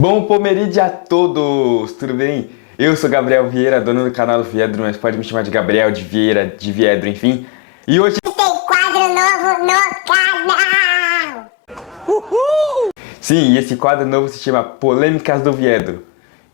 Bom pomeride a todos, tudo bem? Eu sou Gabriel Vieira, dono do canal do Viedro, mas pode me chamar de Gabriel, de Vieira, de Viedro, enfim. E hoje Tem quadro novo no canal! sim, esse quadro novo se chama Polêmicas do Viedro.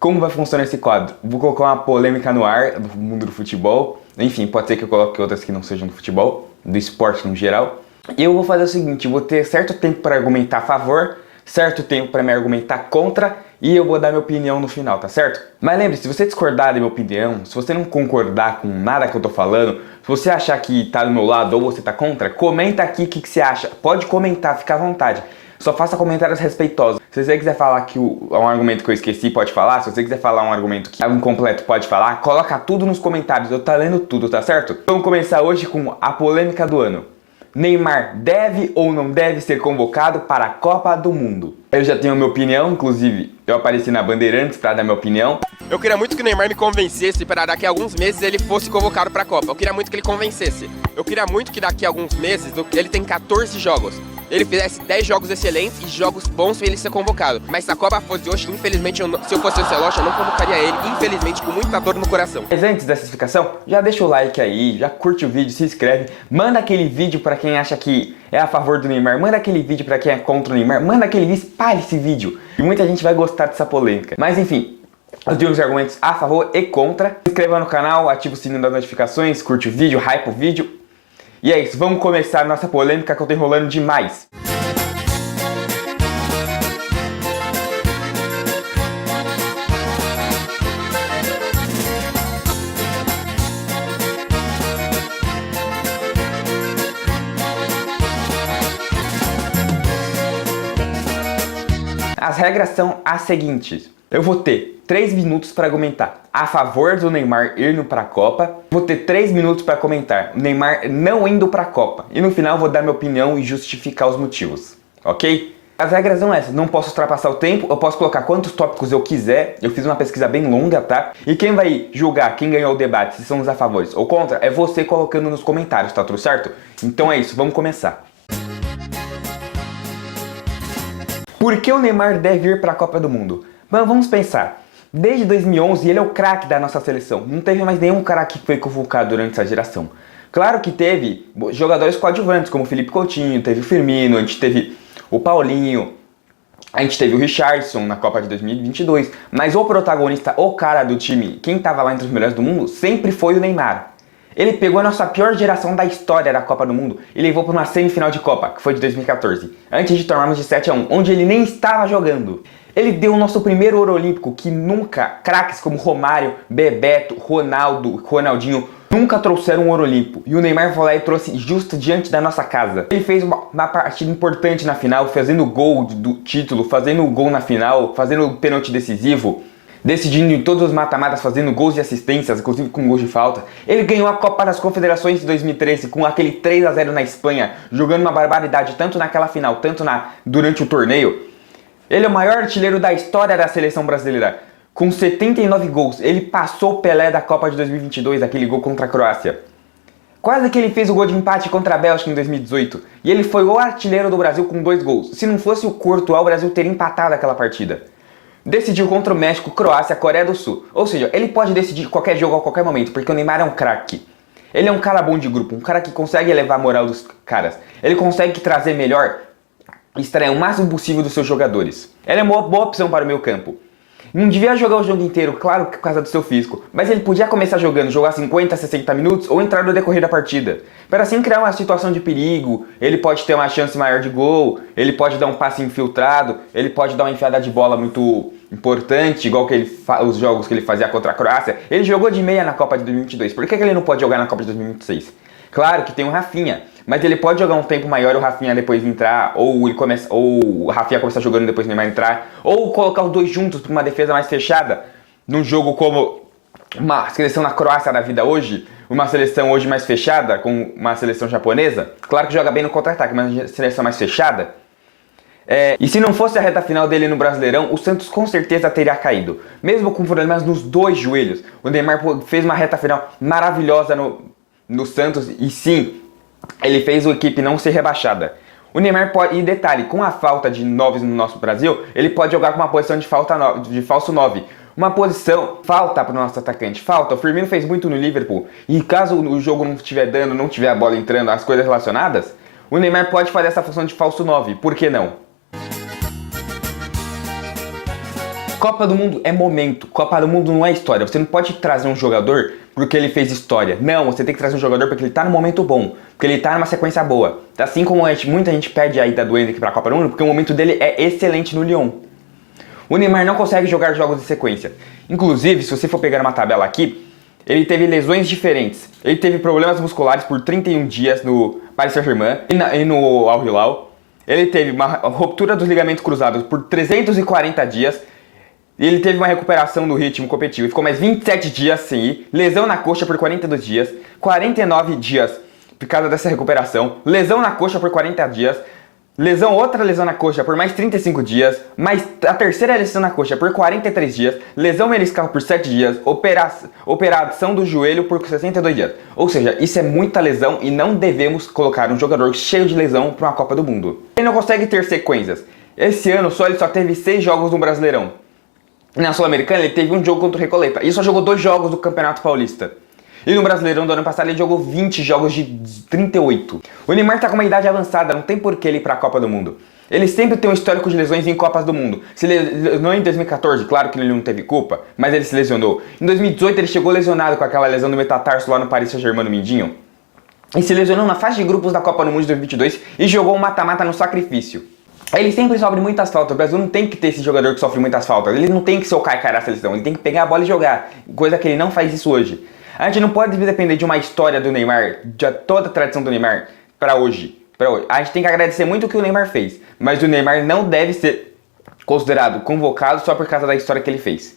Como vai funcionar esse quadro? Vou colocar uma polêmica no ar do mundo do futebol. Enfim, pode ser que eu coloque outras que não sejam do futebol, do esporte no geral. E eu vou fazer o seguinte, eu vou ter certo tempo para argumentar a favor, certo tempo para me argumentar contra, e eu vou dar minha opinião no final, tá certo? Mas lembre-se, se você discordar da minha opinião, se você não concordar com nada que eu tô falando, se você achar que tá do meu lado ou você tá contra, comenta aqui o que você acha. Pode comentar, fica à vontade. Só faça comentários respeitosos. Se você quiser falar que um argumento que eu esqueci, pode falar. Se você quiser falar um argumento que é incompleto, pode falar. Coloca tudo nos comentários, eu tá lendo tudo, tá certo? Vamos começar hoje com a polêmica do ano. Neymar deve ou não deve ser convocado para a Copa do Mundo? Eu já tenho a minha opinião, inclusive eu apareci na Bandeirantes para dar minha opinião. Eu queria muito que o Neymar me convencesse para daqui a alguns meses ele fosse convocado para a Copa. Eu queria muito que ele convencesse. Eu queria muito que daqui a alguns meses, ele tem 14 jogos, ele fizesse 10 jogos excelentes e jogos bons para ele ser convocado. Mas se a Copa fosse hoje, infelizmente, se eu fosse o Ancelotti, eu não convocaria ele, infelizmente, com muita dor no coração. Mas antes dessa explicação, já deixa o like aí, já curte o vídeo, se inscreve, manda aquele vídeo para quem acha que é a favor do Neymar, manda aquele vídeo para quem é contra o Neymar, manda aquele vídeo, espalhe esse vídeo. E muita gente vai gostar dessa polêmica. Mas enfim, eu tenho os argumentos a favor e contra. Se inscreva no canal, ativa o sininho das notificações, curte o vídeo, hype o vídeo. E é isso, vamos começar a nossa polêmica que eu tô enrolando demais. As regras são as seguintes. Eu vou ter 3 minutos para argumentar a favor do Neymar indo para a Copa. Vou ter 3 minutos para comentar o Neymar não indo para a Copa. E no final vou dar minha opinião e justificar os motivos. Ok? As regras são essas. Não posso ultrapassar o tempo. Eu posso colocar quantos tópicos eu quiser. Eu fiz uma pesquisa bem longa, tá? E quem vai julgar quem ganhou o debate, se são os a favores ou contra, é você colocando nos comentários, tá tudo certo? Então é isso, vamos começar. Por que o Neymar deve ir para a Copa do Mundo? Mas vamos pensar. Desde 2011 ele é o craque da nossa seleção. Não teve mais nenhum craque que foi convocado durante essa geração. Claro que teve jogadores coadjuvantes, como o Felipe Coutinho, teve o Firmino, a gente teve o Paulinho, a gente teve o Richarlison na Copa de 2022. Mas o protagonista, o cara do time, quem estava lá entre os melhores do mundo, sempre foi o Neymar. Ele pegou a nossa pior geração da história da Copa do Mundo e levou para uma semifinal de Copa, que foi de 2014, antes de tomarmos de 7-1, onde ele nem estava jogando. Ele deu o nosso primeiro ouro olímpico, que nunca, craques como Romário, Bebeto, Ronaldo, Ronaldinho, nunca trouxeram um ouro olímpico. E o Neymar foi lá e trouxe justo diante da nossa casa. Ele fez uma partida importante na final, fazendo o gol do título, fazendo o gol na final, fazendo o pênalti decisivo, decidindo em todos os mata-matas, fazendo gols de assistências, inclusive com gols de falta. Ele ganhou a Copa das Confederações de 2013 com aquele 3-0 na Espanha, jogando uma barbaridade tanto naquela final, tanto durante o torneio. Ele é o maior artilheiro da história da seleção brasileira, com 79 gols. Ele passou o Pelé da Copa de 2022, aquele gol contra a Croácia. Quase que ele fez o gol de empate contra a Bélgica em 2018. E ele foi o artilheiro do Brasil com 2 gols. Se não fosse o Courtois, o Brasil teria empatado aquela partida. Decidiu contra o México, Croácia, Coreia do Sul. Ou seja, ele pode decidir qualquer jogo a qualquer momento, porque o Neymar é um craque. Ele é um cara bom de grupo, um cara que consegue elevar a moral dos caras. Ele consegue trazer melhor, extrair o máximo possível dos seus jogadores. Ele é uma boa opção para o meio campo. Não devia jogar o jogo inteiro, claro, por causa do seu físico, mas ele podia começar jogando, jogar 50, 60 minutos ou entrar no decorrer da partida. Para assim criar uma situação de perigo, ele pode ter uma chance maior de gol, ele pode dar um passe infiltrado, ele pode dar uma enfiada de bola muito importante, igual que os jogos que ele fazia contra a Croácia. Ele jogou de meia na Copa de 2022, por que ele não pode jogar na Copa de 2026? Claro que tem o Rafinha, mas ele pode jogar um tempo maior e o Rafinha depois entrar, ou o Rafinha começar jogando e depois o Neymar entrar, ou colocar os dois juntos para uma defesa mais fechada, num jogo como uma seleção na Croácia da vida hoje, uma seleção hoje mais fechada, com uma seleção japonesa. Claro que joga bem no contra-ataque, mas uma seleção mais fechada. E se não fosse a reta final dele no Brasileirão, o Santos com certeza teria caído. Mesmo com problemas nos 2 joelhos, o Neymar fez uma reta final maravilhosa no Santos e sim, ele fez a equipe não ser rebaixada. O Neymar pode, e detalhe, com a falta de 9 no nosso Brasil, ele pode jogar com uma posição de falso 9. Uma posição, falta para o nosso atacante, falta. O Firmino fez muito no Liverpool, e caso o jogo não estiver dando, não tiver a bola entrando, as coisas relacionadas, o Neymar pode fazer essa função de falso 9, por que não? Copa do Mundo é momento, Copa do Mundo não é história. Você não pode trazer um jogador porque ele fez história. Não, você tem que trazer um jogador porque ele tá no momento bom, porque ele tá numa sequência boa. Assim como muita gente pede a ida do Endrick pra Copa do Mundo, porque o momento dele é excelente no Lyon. O Neymar não consegue jogar jogos de sequência. Inclusive, se você for pegar uma tabela aqui, ele teve lesões diferentes. Ele teve problemas musculares por 31 dias no Paris Saint-Germain e no Al Hilal. Ele teve uma ruptura dos ligamentos cruzados por 340 dias. E ele teve uma recuperação do ritmo competitivo. Ele ficou mais 27 dias sem ir. Lesão na coxa por 42 dias. 49 dias por causa dessa recuperação. Lesão na coxa por 40 dias. Outra lesão na coxa por mais 35 dias. Mais a terceira lesão na coxa por 43 dias. Lesão meniscal por 7 dias. Operação do joelho por 62 dias. Ou seja, isso é muita lesão e não devemos colocar um jogador cheio de lesão para uma Copa do Mundo. Ele não consegue ter sequências. Esse ano ele só teve 6 jogos no Brasileirão. Na Sul-Americana ele teve um jogo contra o Recoleta e só jogou 2 jogos do Campeonato Paulista. E no Brasileirão do ano passado ele jogou 20 jogos de 38. O Neymar tá com uma idade avançada, não tem por que ele ir pra Copa do Mundo. Ele sempre tem um histórico de lesões em Copas do Mundo. Se lesionou em 2014, claro que ele não teve culpa, mas ele se lesionou. Em 2018 ele chegou lesionado com aquela lesão do metatarso lá no Paris Saint-Germain no Mindinho. E se lesionou na fase de grupos da Copa do Mundo de 2022 e jogou um mata-mata no sacrifício. Ele sempre sofre muitas faltas. O Brasil não tem que ter esse jogador que sofre muitas faltas. Ele não tem que ser o Caicai da seleção. Ele tem que pegar a bola e jogar. Coisa que ele não faz isso hoje. A gente não pode depender de uma história do Neymar, de toda a tradição do Neymar, pra hoje. A gente tem que agradecer muito o que o Neymar fez. Mas o Neymar não deve ser considerado convocado só por causa da história que ele fez.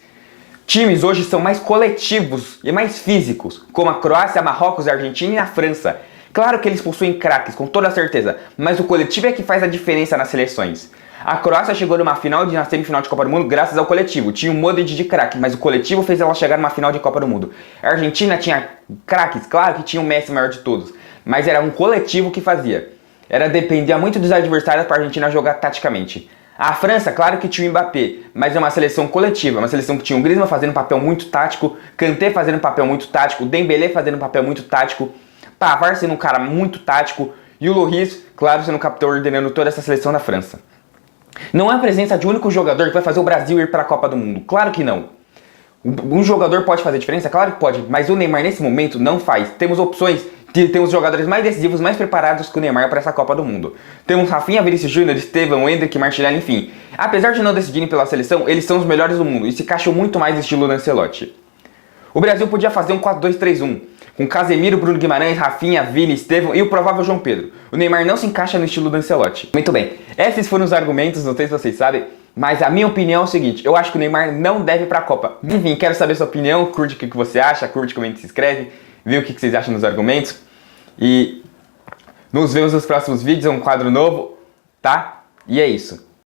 Times hoje são mais coletivos e mais físicos, como a Croácia, Marrocos, a Argentina e a França. Claro que eles possuem craques, com toda certeza, mas o coletivo é que faz a diferença nas seleções. A Croácia chegou na semifinal de Copa do Mundo graças ao coletivo. Tinha um Modric de craque, mas o coletivo fez ela chegar numa final de Copa do Mundo. A Argentina tinha craques, claro que tinha o Messi maior de todos, mas era um coletivo que fazia. Dependia muito dos adversários para a Argentina jogar taticamente. A França, claro que tinha o Mbappé, mas é uma seleção coletiva, uma seleção que tinha o Griezmann fazendo um papel muito tático, Kanté fazendo um papel muito tático, Dembélé fazendo um papel muito tático, Pavard sendo um cara muito tático e o Lloris, claro, sendo o capitão ordenando toda essa seleção da França. Não é a presença de um único jogador que vai fazer o Brasil ir para a Copa do Mundo, claro que não. Um jogador pode fazer diferença? Claro que pode, mas o Neymar nesse momento não faz. Temos opções, temos jogadores mais decisivos, mais preparados que o Neymar para essa Copa do Mundo. Temos Rafinha, Vinícius Júnior, Estevão, Endrick, Martinelli, enfim. Apesar de não decidirem pela seleção, eles são os melhores do mundo e se encaixam muito mais no estilo do Ancelotti. O Brasil podia fazer um 4-2-3-1, com Casemiro, Bruno Guimarães, Rafinha, Vini, Estevão e o provável João Pedro. O Neymar não se encaixa no estilo do Ancelotti. Muito bem, esses foram os argumentos, não sei se vocês sabem, mas a minha opinião é o seguinte, eu acho que o Neymar não deve ir pra Copa. Enfim, quero saber sua opinião, curte o que você acha, curte, comenta, se inscreve, vê o que vocês acham dos argumentos. E nos vemos nos próximos vídeos, é um quadro novo, tá? E é isso.